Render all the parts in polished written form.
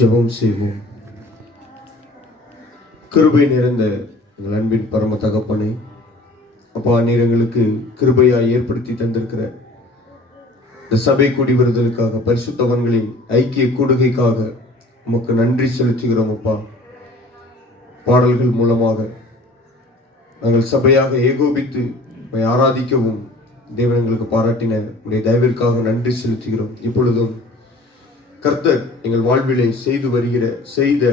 ஜெபம் செய்வோம். கிருபை நிறைந்த எங்கள் அன்பின் பரம தகப்பனே, அப்பா, நீர் எங்களுக்கு கிருபையாய் ஏற்படுத்தி தந்திருக்கிற இந்த சபை கூடி வருதலுக்காக, பரிசுத்தவன்களின் ஐக்கிய கூடுகைக்காக உமக்கு நன்றி செலுத்துகிறோம். அப்பா, பாடல்கள் மூலமாக நாங்கள் சபையாக ஏகோபித்து ஆராதிக்கவும் தேவன் எங்களுக்கு பாராட்டின உடைய தயவிற்காக நன்றி செலுத்துகிறோம். இப்பொழுதும் கர்த்தர் எங்கள் வாழ்விலை செய்த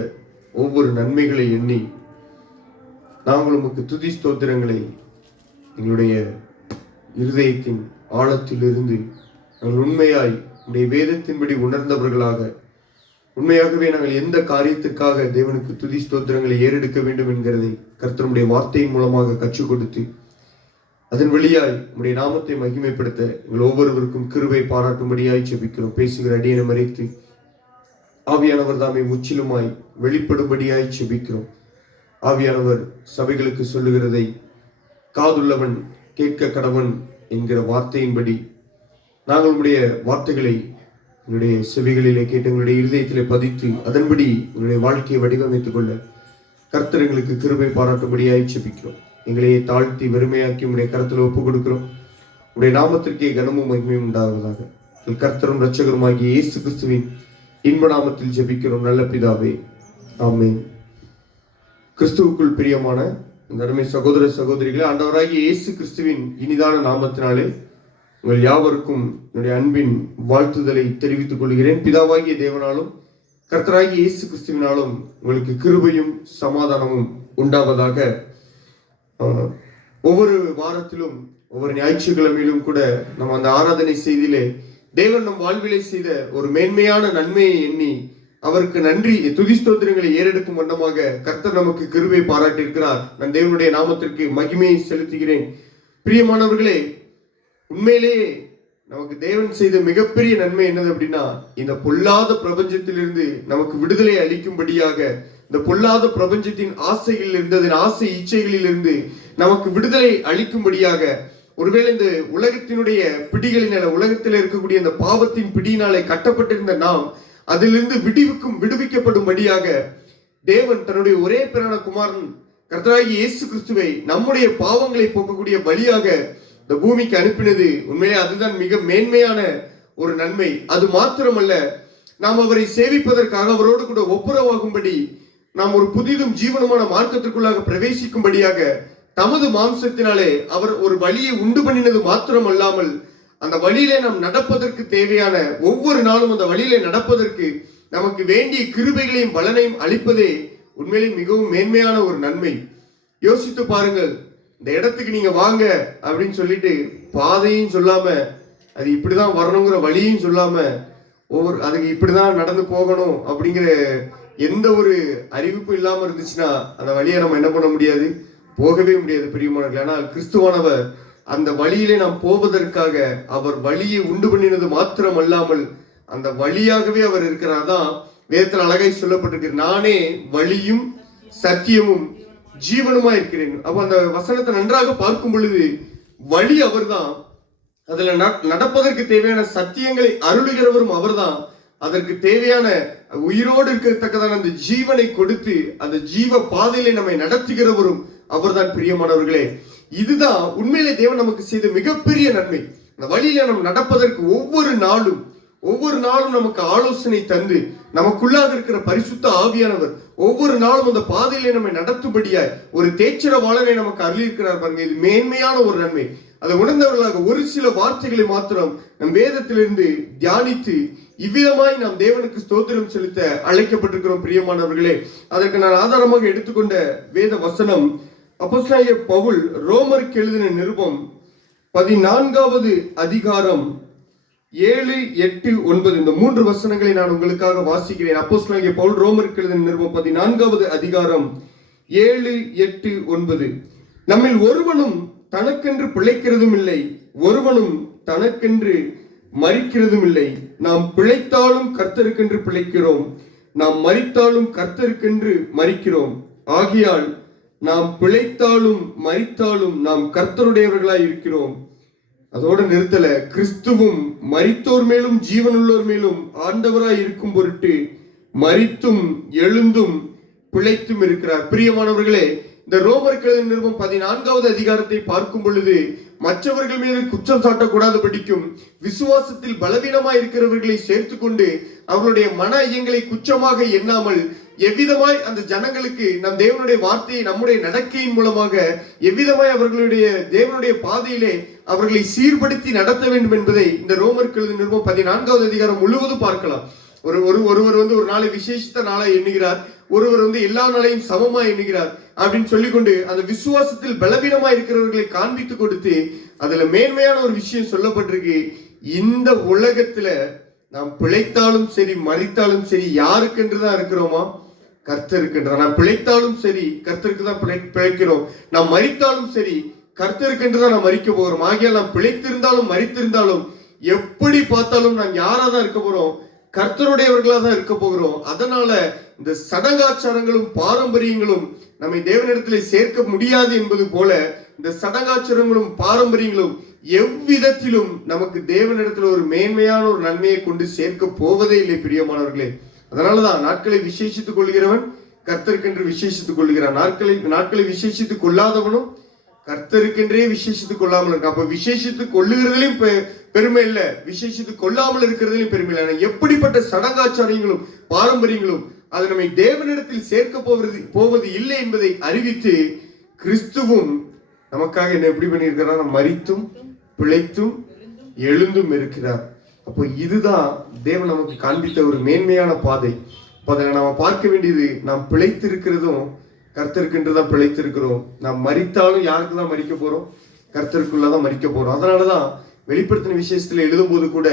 ஒவ்வொரு நன்மைகளை எண்ணி நாங்கள் உமக்கு துதி ஸ்தோத்திரங்களை எங்களுடைய இருதயத்தின் ஆழத்திலிருந்து நாங்கள் உண்மையாய் உடைய வேதத்தின்படி உணர்ந்தவர்களாக, உண்மையாகவே நாங்கள் எந்த காரியத்திற்காக தேவனுக்கு துதி ஸ்தோத்திரங்களை ஏறெடுக்க வேண்டும் என்கிறதை கர்த்தருடைய வார்த்தையின் மூலமாக கற்றுக் கொடுத்து அதன் வழியாய் உடைய நாமத்தை மகிமைப்படுத்த எங்கள் ஒவ்வொருவருக்கும் கிருபை பாராட்டும்படியாய் ஜெபிக்கிறோம். பேசுகிற அடியனை மறைத்து ஆவியானவர் தாமே முற்றிலுமாய் வெளிப்படும்படியாய் ஜெபிக்கிறோம். ஆவியானவர் சபைகளுக்கு சொல்லுகிறதை காதுள்ளவன் கேட்க கடவன் என்கிற வார்த்தையின்படி நாங்கள் உடைய வார்த்தைகளை எங்களுடைய செவிகளிலே கேட்டு எங்களுடைய இருதயத்திலே பதித்து அதன்படி எங்களுடைய வாழ்க்கையை வடிவமைத்துக் கொள்ள கர்த்தர் எங்களுக்கு கிருபை பாராட்டும்படியாய் ஜெபிக்கிறோம். எங்களையே தாழ்த்தி வெறுமையாக்கி உடைய கருத்தில் ஒப்புக் கொடுக்கிறோம். உடைய நாமத்திற்கே கனமும் மகிமையும் உண்டாவதாக. கர்த்தரும் இரட்சகருமாகிய இயேசு கிறிஸ்துவின் இன்ப நாமத்தில் ஜெபிக்கிறோம் நல்ல பிதாவே, ஆமென். கிறிஸ்துவுக்குள் பிரியமான அருமை சகோதர சகோதரிகளே, ஆண்டவராகிய இயேசு கிறிஸ்துவின் இனிதான நாமத்தினாலே உங்கள் யாவருக்கும் என்னுடைய அன்பின் வாழ்த்துதலை தெரிவித்துக் கொள்கிறேன். பிதாவாகிய தேவனாலும் கர்த்தராகிய இயேசு கிறிஸ்துவினாலும் உங்களுக்கு கிருபையும் சமாதானமும் உண்டாவதாக. ஒவ்வொரு வாரத்திலும் ஒவ்வொரு ஞாயிற்றுக்கிழமையிலும் கூட நம்ம அந்த ஆராதனை செய்தியிலே தேவன் நம் வாழ்விலை செய்த ஒரு மேன்மையான நன்மையை எண்ணி அவருக்கு நன்றி துதி ஸ்தோத்திரங்களை ஏறெடுக்கும் வண்ணமாக கர்த்தர் நமக்கு கிருபை பாராட்டியிருக்கிறார். நான் தேவனுடைய நாமத்திற்கு மகிமையை செலுத்துகிறேன். பிரியமானவர்களே, உண்மையிலேயே நமக்கு தேவன் செய்த மிகப்பெரிய நன்மை என்னது அப்படின்னா, இந்த பொல்லாத பிரபஞ்சத்திலிருந்து நமக்கு விடுதலை அளிக்கும்படியாக, இந்த பொல்லாத பிரபஞ்சத்தின் ஆசைகளில் இருந்து, அதன் ஆசை இச்சைகளில் இருந்து நமக்கு விடுதலை அளிக்கும்படியாக, ஒருவேளை இந்த உலகத்தினுடைய பிடிகளினால, உலகத்தில் இருக்கக்கூடிய இந்த பாவத்தின் பிடியினாலே கட்டப்பட்டிருந்த நாம் அதிலிருந்து விடுவிக்கப்படும்படியாக தேவன் தன்னுடைய ஒரே பிரான குமாரன் கர்த்தராகிய இயேசு கிறிஸ்துவை நம்முடைய பாவங்களை போக்கக்கூடிய வழியாக இந்த பூமிக்கு அனுப்பினது. உண்மையிலே அதுதான் மிக மேன்மையான ஒரு நன்மை. அது மாத்திரமல்ல, நாம் அவரை சேவிப்பதற்காக, அவரோடு கூட ஒப்புரவாகும்படி, நாம் ஒரு புதிதும் ஜீவனமான மார்க்கத்திற்குள்ளாக பிரவேசிக்கும்படியாக தமது மாம்சத்தினாலே அவர் ஒரு வழியை உண்டு பண்ணினது மாத்திரம் அல்லாமல், அந்த வழியிலே நாம் நடப்பதற்கு தேவையான, ஒவ்வொரு நாளும் அந்த வழியிலே நடப்பதற்கு நமக்கு வேண்டிய கிருபைகளையும் பலனையும் அளிப்பதே உண்மையிலே மிகவும் மேன்மையான ஒரு நன்மை. யோசித்து பாருங்கள், இந்த இடத்துக்கு நீங்க வாங்க அப்படின்னு சொல்லிட்டு பாதையும் சொல்லாம, அது இப்படிதான் வரணுங்கிற வழியும் சொல்லாம, அதுக்கு இப்படிதான் நடந்து போகணும் அப்படிங்கிற எந்த ஒரு அறிவிப்பும் இல்லாம இருந்துச்சுன்னா அந்த வழியை நம்ம என்ன பண்ண முடியாது, போகவே முடியாது பிரியமானவர்களே. ஆனால் கிறிஸ்துவானவர் அந்த வழியிலே நாம் போவதற்காக அவர் வழியை உண்டு பண்ணினது மாத்திரம் அல்லாமல் அந்த வழியாகவே அவர் இருக்கிறார். தான் வேதத்தில் அழகாய் சொல்லப்பட்டிருக்கு, நானே வழியும் சத்தியமும் ஜீவனுமா இருக்கிறேன். அப்ப அந்த வசனத்தை நன்றாக பார்க்கும் பொழுது வழி அவர்தான், அதுல நடப்பதற்கு தேவையான சத்தியங்களை அருளுகிறவரும் அவர்தான், அதற்கு தேவையான உயிரோடு இருக்கத்தக்கதான அந்த ஜீவனை கொடுத்து அந்த ஜீவ பாதையிலே நம்மை நடத்துகிறவரும் அவர்தான் பிரியமானவர்களே. இதுதான் உண்மையிலே தேவன் நமக்கு செய்த மிகப்பெரிய நன்மை. அந்த வழியில நம்ம நடப்பதற்கு ஒவ்வொரு நாளும் நமக்கு ஆலோசனை தந்து, நமக்குள்ளாக இருக்கிற பரிசுத்த ஆவியானவர் ஒவ்வொரு நாளும் அந்த பாதையிலே நம்மை நடத்தும்படியாய் ஒரு தேச்சரவாளனை நமக்கு அருளியிருக்கிறார். பாருங்க, இது மேன்மையான ஒரு நன்மை. அதை உணர்ந்தவர்களாக ஒரு சில வார்த்தைகளை மாத்திரம் நம் வேதத்திலிருந்து தியானித்து இவ்விதமாய் நாம் தேவனுக்கு ஸ்தோத்திரம் செலுத்த அழைக்கப்பட்டிருக்கிறோம் பிரியமானவர்களே. அதற்கு நான் ஆதாரமாக எடுத்துக்கொண்ட வேத வசனம் அப்போஸ்தலனாகிய பவுல் ரோமருக்கு எழுதின நிருபம் 14வது அதிகாரம் 7, 8, 9 இந்த 3 வசனங்களை நான் உங்களுக்காக வாசிக்கிறேன். அப்போஸ்தலனாகிய பவுல் ரோமருக்கு எழுதின நிருபம் 14வது அதிகாரம் 7, 8, 9. நம்மில் ஒருவனும் தனக்கென்று பிழைக்கிறதும் இல்லை, ஒருவனும் தனக்கென்று மரிக்கிறதும் இல்லை. நாம் பிழைத்தாலும் கர்த்தருக்கென்று பிழைக்கிறோம், நாம் மரித்தாலும் கர்த்தருக்கென்று மரிக்கிறோம். ஆகையால் நாம் பிழைத்தாலும் மரித்தாலும் நாம் கர்த்தருடையவர்களாய் இருக்கிறோம். அதோட நிறுத்தல, கிறிஸ்துவும் மரித்தோர் மேலும் ஜீவனுள்ளோர் மேலும் ஆண்டவராய் இருக்கும் பொருட்டு மரித்தும் எழுந்தும் பிழைத்தும் இருக்கிறார். பிரியமானவர்களே, இந்த ரோமர்கள் நிருபம் 14வது அதிகாரத்தை பார்க்கும் பொழுது மற்றவர்கள் மீது குற்றம் சாட்டக்கூடாது படிக்கும் விசுவாசத்தில் பலவீனமாய் இருக்கிறவர்களை சேர்த்து கொண்டு அவர்களுடைய மன ஐயங்களை குற்றமாக எண்ணாமல் எவ்விதமாய் அந்த ஜனங்களுக்கு நம் தேவனுடைய வார்த்தையை நம்முடைய நடக்கையின் மூலமாக எவ்விதமாய் அவர்களுடைய தேவனுடைய பாதையிலே அவர்களை சீர்படுத்தி நடத்த வேண்டும் என்பதை இந்த ரோமர்கள் நிருபம் 14வது அதிகாரம் முழுவதும் பார்க்கலாம். ஒருவர் ஒரு நாளை விசேஷித்த நாளை எண்ணுகிறார், ஒருவர் எல்லா நாளையும் சமமா எண்ணுகிறார் அப்படின்னு சொல்லிக்கொண்டு அந்த விசுவாசத்தில் பலவீனமா இருக்கிறவர்களை காண்பித்து கொடுத்து அதுல மேன்மையான ஒரு விஷயம் சொல்லப்பட்டிருக்கு. இந்த உலகத்துல நாம் பிழைத்தாலும் சரி மரித்தாலும் சரி யாருக்கென்றுதான் இருக்கிறோமா? கர்த்தருக்கென்றா. நாம் பிழைத்தாலும் சரி கர்த்தருக்கு தான் பிழைக்கிறோம், நாம் மரித்தாலும் சரி கர்த்தருக்கென்றுதான் நாம் மரிக்க போகிறோம். ஆகியால் நாம் பிழைத்திருந்தாலும் மரித்திருந்தாலும் எப்படி பார்த்தாலும் நாம் யாராதான் இருக்க போறோம்? கர்த்தருடையவர்களா தான் இருக்க போகிறோம். அதனால இந்த சடங்காச்சாரங்களும் பாரம்பரியங்களும் நம்மை தேவனிடத்திலே சேர்க்க முடியாது என்பது போல இந்த சடங்காச்சாரங்களும் பாரம்பரியங்களும் எவ்விதத்திலும் நமக்கு தேவனிடத்துல ஒரு மேன்மையான ஒரு நன்மையை கொண்டு சேர்க்க போவதே இல்லை பிரியமானவர்களே. அதனாலதான் நாட்களை விசேஷித்துக் கொள்கிறவன் கர்த்தருக்கென்று விசேஷித்துக் கொள்கிறான், நாட்களை விசேஷித்துக் கொள்ளாதவனும் கர்த்தருக்கென்றே விசேஷித்துக் கொள்ளாமல் இருக்கு. அப்ப விசேஷித்துக் கொள்ளுகிறதுலையும் பெருமை இல்லை, விசேஷித்துக் கொள்ளாமல் இருக்கிறதுலையும் பெருமை இல்லை. எப்படிப்பட்ட சடங்காச்சாரியங்களும் பாரம்பரியங்களும் அது நம்மை தேவனிடத்தில் சேர்க்க போவது இல்லை என்பதை அறிவித்து கிறிஸ்துவும் நமக்காக என்ன எப்படி பண்ணியிருக்கிறார்? மரித்தும் பிழைத்தும் எழுந்தும் இருக்கிறார். அப்போ இதுதான் தேவன் நமக்கு காண்பித்த ஒரு மேன்மையான பாதை. அதை நாம பார்க்க வேண்டியது, நாம் பிழைத்திருக்கிறதும் கர்த்தருக்கென்றுதான் பிழைத்திருக்கிறோம். நாம் மரித்தாலும் யாருக்கு தான் மரிக்க போறோம்? கர்த்தருக்குள்ளதான் மரிக்க போறோம். அதனாலதான் வெளிப்படுத்தின விசேஷத்துல எழுதும் போது கூட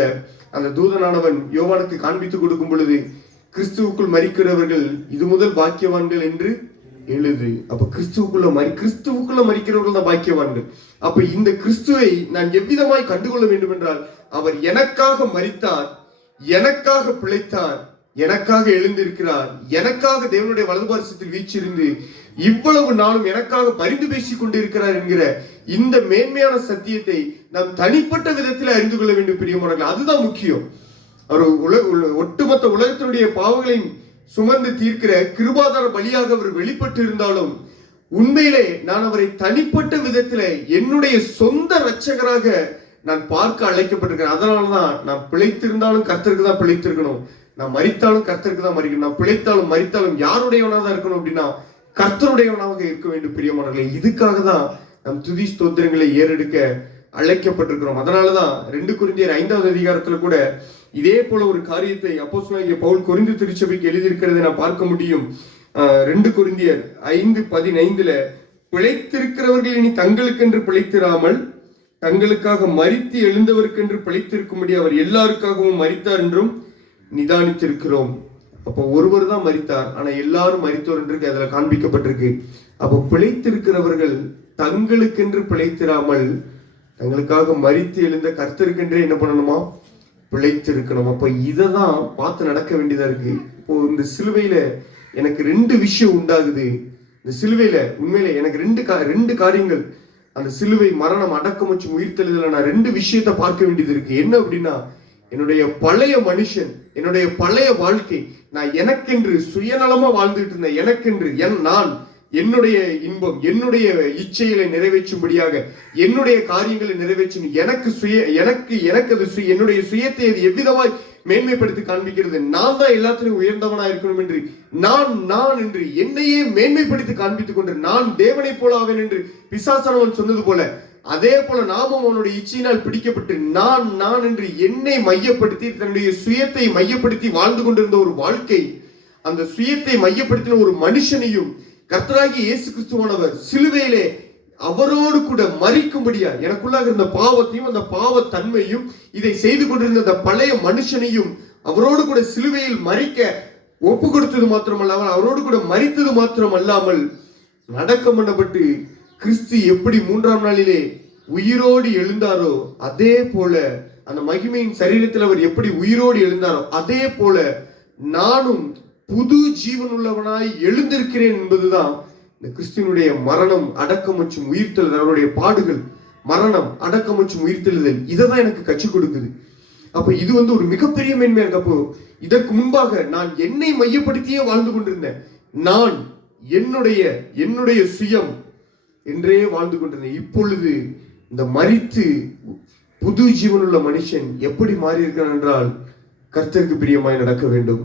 அந்த தூதனானவன் யோவானுக்கு காண்பித்து கொடுக்கும் பொழுது கிறிஸ்துவுக்குள் மரிக்கிறவர்கள் இது முதல் பாக்கியவான்கள் என்று எழுது. அப்ப கிறிஸ்துவுக்குள்ள மரிக்கிறவர்கள் தான் பாக்கியவான்கள். அப்ப இந்த கிறிஸ்துவை நான் எவ்விதமாய் கண்டுகொள்ள வேண்டும் என்றால், அவர் எனக்காக மரித்தார், எனக்காக பிழைத்தார், எனக்காக எழுந்திருக்கிறார், எனக்காக தேவனுடைய வலதுபாரசத்தில் வீற்றிருந்து இவ்வளவு நாளும் எனக்காக பரிந்து பேசிக் கொண்டிருக்கிறார் என்கிற இந்த மேன்மையான சத்தியத்தை நாம் தனிப்பட்ட விதத்தில் அறிந்து கொள்ள வேண்டும் பிரியமானவர்களே. அதுதான் முக்கியம். அவர் ஒட்டுமொத்த உலகத்தினுடைய பாவங்களையும் சுமந்து தீர்க்கிற கிருபாதார பலியாக அவர் வெளிப்பட்டு இருந்தாலும் உண்மையிலே நான் அவரை தனிப்பட்ட விதத்துல என்னுடைய சொந்த இரட்சகராக நான் பார்க்க அழைக்கப்பட்டிருக்கிறேன். அதனாலதான் நான் பிழைத்திருந்தாலும் கர்த்தருக்கு தான் பிழைத்திருக்கணும், நான் மரித்தாலும் கர்த்தருக்கு தான் மரிக்கணும், நான் பிழைத்தாலும் மரித்தாலும் யாருடையவனாக தான் இருக்கணும் அப்படின்னா கர்த்தருடையவனாக இருக்க வேண்டும் பிரியமானவர்களே. இதுக்காக தான் நம் துதி ஸ்தோத்திரங்களை ஏறெடுக்க அழைக்கப்பட்டிருக்கிறோம். அதனாலதான் 2 கொரிந்தியர் 5வது அதிகாரத்துல கூட இதே போல ஒரு காரியத்தை அப்போஸ்தலனாகிய பவுல் கொரிந்து திருச்சபைக்கு எழுதியிருக்கிறதை நான் பார்க்க முடியும். 2 கொரிந்தியர் 5:15 பிழைத்திருக்கிறவர்கள் இனி தங்களுக்கென்று பிழைத்திராமல் தங்களுக்காக மரித்து எழுந்தவருக்கென்று பிழைத்திருக்கும்படி அவர் எல்லாருக்காகவும் மரித்தார் என்றும் நிதானித்திருக்கிறோம். அப்போ ஒருவர் தான் மரித்தார், ஆனா எல்லாரும் மரித்தோர் என்று அதுல காண்பிக்கப்பட்டிருக்கு. அப்போ பிழைத்திருக்கிறவர்கள் தங்களுக்கென்று பிழைத்திராமல் தங்களுக்காக மரித்து எழுந்த கர்த்தருக்கென்றே என்ன பண்ணணுமா? பிழைத்திருக்கணும். அப்ப இததான் பார்த்து நடக்க வேண்டியதா இருக்கு. இப்போ இந்த சிலுவையில எனக்கு 2 விஷயம் உண்டாகுது. இந்த சிலுவையில உண்மையில எனக்கு ரெண்டு காரியங்கள், அந்த சிலுவை மரணம் அடக்கம் மற்றும் உயிர்த்தெழுதல நான் 2 விஷயத்தை பார்க்க வேண்டியது இருக்கு. என்ன அப்படின்னா, என்னுடைய பழைய மனுஷன், என்னுடைய பழைய வாழ்க்கை, நான் எனக்கென்று சுயநலமா வாழ்ந்துட்டு இருந்தேன், எனக்கென்று நான் என்னுடைய இன்பம் என்னுடைய இச்சைகளை நிறைவேற்றும்படியாக என்னுடைய காரியங்களை நிறைவேற்றும் எனக்கு அது என்னுடைய சுயத்தை அது எவ்விதமாய் மேன்மைப்படுத்தி காண்பிக்கிறது. நான் தான் எல்லாத்திலும் உயர்ந்தவனா இருக்கணும் என்று நான் என்று என்னையே மேன்மைப்படுத்தி காண்பித்துக் கொண்டு நான் தேவனை போல ஆவேன் என்று பிசாசானவன் சொன்னது போல, அதே போல நாமும் அவனுடைய இச்சையினால் பிடிக்கப்பட்டு நான் என்று என்னை மையப்படுத்தி தன்னுடைய சுயத்தை மையப்படுத்தி வாழ்ந்து கொண்டிருந்த ஒரு வாழ்க்கை, அந்த சுயத்தை மையப்படுத்தின ஒரு மனுஷனையும் கர்த்தராகிய இயேசு கிறிஸ்துவானவர் சிலுவையிலே அவரோடு கூட மரிக்கும்படியா எனக்குள்ளாக இருந்த பாவத்தையும் அந்த பாவ தன்மையும் இதை செய்து கொண்டிருந்த அந்த பழைய மனுஷனையும் அவரோடு கூட சிலுவையில் மரிக்க ஒப்பு கொடுத்தது மாத்திரமல்லாமல் அவரோடு கூட மரித்தது மாத்திரம் அல்லாமல் அடக்கம் பண்ணப்பட்டு கிறிஸ்து எப்படி 3ஆம் நாளிலே உயிரோடு எழுந்தாரோ அதே போல அந்த மகிமையின் சரீரத்தில் அவர் எப்படி உயிரோடு எழுந்தாரோ அதே போல நானும் புது ஜீவன் உள்ளவனாய் எழுந்திருக்கிறேன் என்பதுதான் இந்த கிறிஸ்துவனுடைய மரணம் அடக்கம் மற்றும் உயிர்த்தெழுதல். அவருடைய பாடுகள், மரணம், அடக்கம் மற்றும் உயிர்த்தெழுதல், இதைதான் எனக்கு கற்றுக் கொடுக்குது. அப்ப இது ஒரு மிகப்பெரிய மேன்மையா இருக்கு. அப்போ இதற்கு முன்பாக நான் என்னை மையப்படுத்தியே வாழ்ந்து கொண்டிருந்தேன். நான் என்னுடைய சுயம் என்றே வாழ்ந்து கொண்டிருந்தேன். இப்பொழுது இந்த மரித்து புது ஜீவனுள்ள மனுஷன் எப்படி மாறி இருக்கிறான் என்றால், கர்த்தருக்கு பிரியமாய் நடக்க வேண்டும்,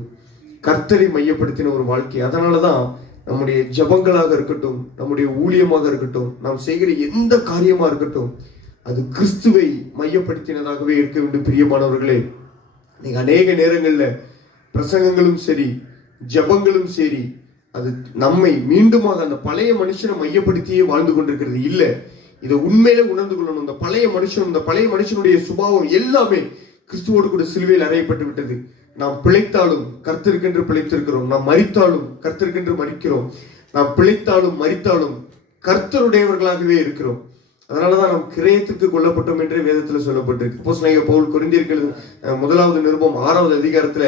கர்த்தரை மையப்படுத்தின ஒரு வாழ்க்கை. அதனாலதான் நம்முடைய ஜபங்களாக இருக்கட்டும், நம்முடைய ஊழியமாக இருக்கட்டும், நாம் செய்கிற எந்த காரியமா இருக்கட்டும், அது கிறிஸ்துவை மையப்படுத்தினதாகவே இருக்க வேண்டும். பிரியமானவர்களே, நீங்க அநேக நேரங்கள்ல பிரசங்கங்களும் சரி, ஜபங்களும் சரி, அது நம்மை மீண்டுமாக அந்த பழைய மனுஷனை மையப்படுத்தியே வாழ்ந்து கொண்டிருக்கிறது இல்லை. இதை உண்மையிலே உணர்ந்து கொள்ளணும். இந்த பழைய மனுஷனுடைய சுபாவம் எல்லாமே கிறிஸ்துவோடு கூட சிலுவையில் அறையப்பட்டு விட்டது. நாம் பிழைத்தாலும் கர்த்தருக்கென்று பிழைத்திருக்கிறோம், நாம் மரித்தாலும் கர்த்தருக்கென்று மரிக்கிறோம், நாம் பிழைத்தாலும் மரித்தாலும் கர்த்தருடையவர்களாகவே இருக்கிறோம். அதனாலதான் நாம் கிரயத்திற்கு கொல்லப்பட்டோம் என்றே வேதத்துல சொல்லப்பட்டிருக்கு. அப்போஸ்தலனாகிய பவுல் கொரிந்தியர்கள் 1வது நிருபம் 6வது அதிகாரத்துல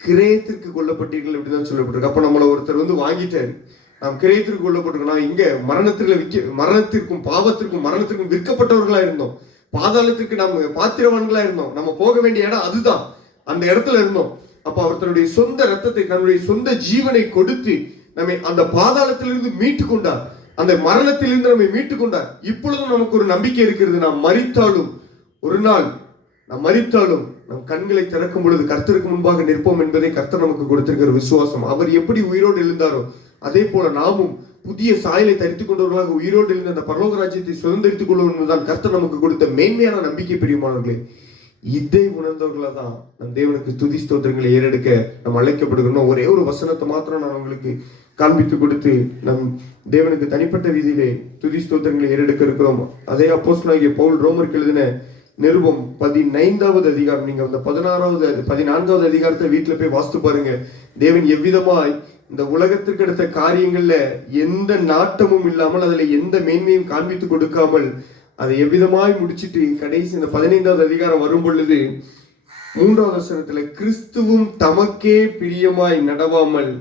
கிரயத்திற்கு கொல்லப்பட்டீர்கள் அப்படிதான் சொல்லப்பட்டிருக்கு. அப்ப நம்மள ஒருத்தர் வாங்கிட்டாரு, நாம் கிரயத்திற்கு கொல்லப்பட்டிருக்கோம். நான் இங்க மரணத்திற்கும் பாவத்திற்கும் மரணத்திற்கும் விற்கப்பட்டவர்களா இருந்தோம், பாதாளத்திற்கு நாம் பாத்திரவான்களா இருந்தோம், நம்ம போக வேண்டிய இடம் அதுதான், அந்த இடத்துல இருந்தோம். அப்ப அவர் தன்னுடைய சொந்த ரத்தத்தை, தன்னுடைய சொந்த ஜீவனை கொடுத்து நம்மை அந்த பாதாளத்திலிருந்து மீட்டு கொண்டார், அந்த மரணத்திலிருந்து நம்மை மீட்டு கொண்டார். இப்பொழுதும் நமக்கு ஒரு நம்பிக்கை இருக்கிறது. நாம் மரித்தாலும் ஒரு நாள் நம் கண்களை திறக்கும் பொழுது கர்த்தருக்கு முன்பாக நிற்போம் என்பதை கர்த்தர் நமக்கு கொடுத்திருக்கிற விசுவாசம். அவர் எப்படி உயிரோடு எழுந்தாரோ அதே போல நாமும் புதிய சாயலை தரித்துக் கொண்டவர்களாக உயிரோடு எழுந்த அந்த பரலோக ராஜ்யத்தை சுதந்திரித்துக் கொள்வோம் என்பதுதான் கர்த்தர் நமக்கு கொடுத்த மேன்மையான நம்பிக்கை. பிரியமானவர்களே, இதை உணர்ந்தவர்களா தான் நம் தேவனுக்கு துதி ஸ்தோத்திரங்களை ஏறெடுக்க நம்ம அழைக்கப்படுகிறோம். ஒரே ஒரு வசனத்தை மாத்திரம் நான் உங்களுக்கு காண்பித்து கொடுத்து நம் தேவனுக்கு தனிப்பட்ட ரீதியிலே துதி ஸ்தோத்திரங்களை ஏறெடுக்க இருக்கிறோம். அதே அப்போஸ்தலனாகிய பவுல் ரோமருக்கு எழுதின நிருபம் 15வது அதிகாரம், நீங்க அந்த 14வது அதிகாரத்தை வீட்டுல போய் வாசித்து பாருங்க. தேவன் எவ்விதமாய் இந்த உலகத்திற்கு அடுத்த காரியங்கள்ல எந்த நாட்டமும் இல்லாமல், அதுல எந்த மேன்மையும் காண்பித்து கொடுக்காமல் அதை எவ்விதமாய் முடிச்சிட்டு கடைசி இந்த 15வது அதிகாரம் வரும் பொழுது 3வது வசனத்துல, கிறிஸ்துவும் தமக்கே பிரியமாய் நடவாமல்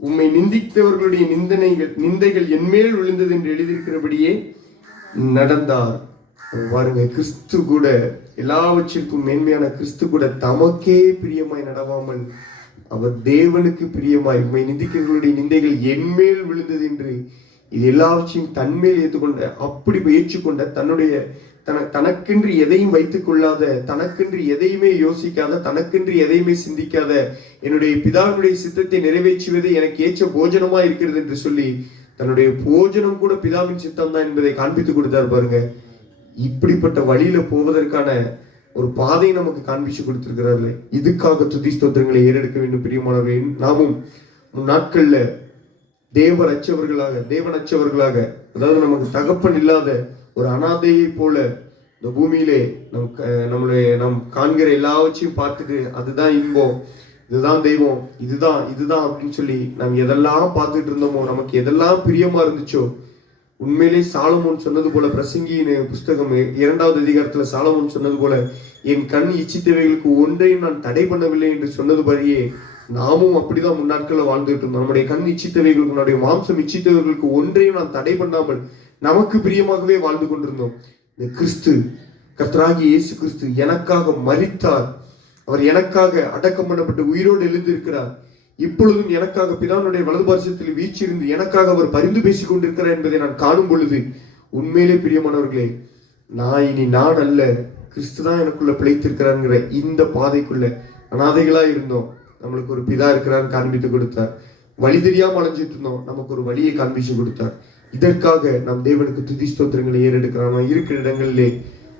உம்மை நிந்தித்தவர்களுடைய நிந்தைகள் என்மேல் விழுந்தது என்று எழுதியிருக்கிறபடியே நடந்தார். பாருங்க, கிறிஸ்து கூட, எல்லாவற்றிற்கும் மேன்மையான கிறிஸ்து கூட தமக்கே பிரியமாய் நடவாமல் அவர் தேவனுக்கு பிரியமாய் உம்மை நிந்திக்கிறவர்களுடைய நிந்தைகள் என்மேல் விழுந்தது என்று இது எல்லாவற்றையும் தன்மேல் ஏற்றுக்கொண்ட, அப்படி ஏற்றுக்கொண்ட, தனக்கென்று எதையும் வைத்துக் கொள்ளாத, தனக்கென்று எதையுமே யோசிக்காத, தனக்கென்று எதையுமே சிந்திக்காத, என்னுடைய பிதாவினுடைய சித்தத்தை நிறைவேற்றுவதே எனக்கு ஏற்ற போஜனமா இருக்கிறது என்று சொல்லி தன்னுடைய போஜனம் கூட பிதாவின் சித்தம் தான் என்பதை காண்பித்து கொடுத்தார். பாருங்க, இப்படிப்பட்ட வழியில போவதற்கான ஒரு பாதை நமக்கு காண்பிச்சு கொடுத்திருக்கிறார்கள். இதுக்காக துதி ஸ்தோத்திரங்களை ஏறெடுக்க வேண்டும். பிரியமானவர்களே, நாமும் நாட்கள்ல தேவனச்சவர்களாக, அதாவது நமக்கு தகப்பன் இல்லாத ஒரு அனாதையை போல இந்த பூமியிலே நம் காண்கிற எல்லாவற்றையும் பார்த்துட்டு அதுதான் இன்பம், இதுதான் தெய்வம், இதுதான் அப்படின்னு சொல்லி நாம் எதெல்லாம் பார்த்துட்டு இருந்தோமோ, நமக்கு எதெல்லாம் பிரியமா இருந்துச்சோ, உண்மையிலே சாலமோன் சொன்னது போல, பிரசங்கியின் புஸ்தகம் 2வது அதிகாரத்துல சாலமோன் சொன்னது போல, என் கண் இச்சித்தவைகளுக்கு ஒன்றையும் நான் தடை பண்ணவில்லை என்று சொன்னது படியே நாமும் அப்படிதான் முன்னாட்கள வாழ்ந்துட்டு இருந்தோம். நம்முடைய கண் இச்சித்தவைகளுக்கு, நம்முடைய மாம்சம் இச்சித்தவைகளுக்கு ஒன்றையும் நான் தடை பண்ணாமல் நமக்கு பிரியமாகவே வாழ்ந்து கொண்டிருந்தோம். இந்த கிறிஸ்து, கர்த்தராகிய இயேசு கிறிஸ்து எனக்காக மரித்தார், அவர் எனக்காக அடக்கம் பண்ணப்பட்டு உயிரோடு எழுந்திருக்கிறார். இப்பொழுதும் எனக்காக பிதானுடைய வலது பார்சத்தில் வீச்சிருந்து எனக்காக அவர் பரிந்து பேசிக் கொண்டிருக்கிறார் என்பதை நான் காணும் பொழுது உண்மையிலே பிரியமானவர்களே, நான் அல்ல, கிறிஸ்து தான் எனக்குள்ள பிழைத்திருக்கிறாங்கிற இந்த பாதைக்குள்ள அனாதைகளா இருந்தோம், நம்மளுக்கு ஒரு பிதா இருக்கிறான்னு காண்பித்து கொடுத்தார். வழி தெரியாம அலைஞ்சிட்டு இருந்தோம், நமக்கு ஒரு வழியை காண்பிச்சு கொடுத்தார். இதற்காக நாம் தேவனுக்கு துதி ஸ்தோத்திரங்களை ஏறெடுக்கிறோம். இருக்கிற இடங்களிலே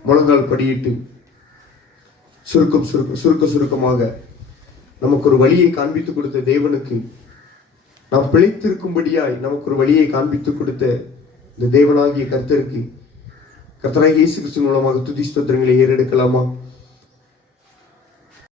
முழங்கால் படியிட்டு சுருக்கமாக நமக்கு ஒரு வழியை காண்பித்து கொடுத்த தேவனுக்கு, நாம் பிழைத்திருக்கும்படியாய் நமக்கு ஒரு வழியை காண்பித்து கொடுத்த இந்த தேவனாகிய கர்த்தருக்கு, கர்த்தராகிய இயேசு கிறிஸ்து மூலமாக துதி ஸ்தோத்திரங்களை ஏறெடுக்கலாமா?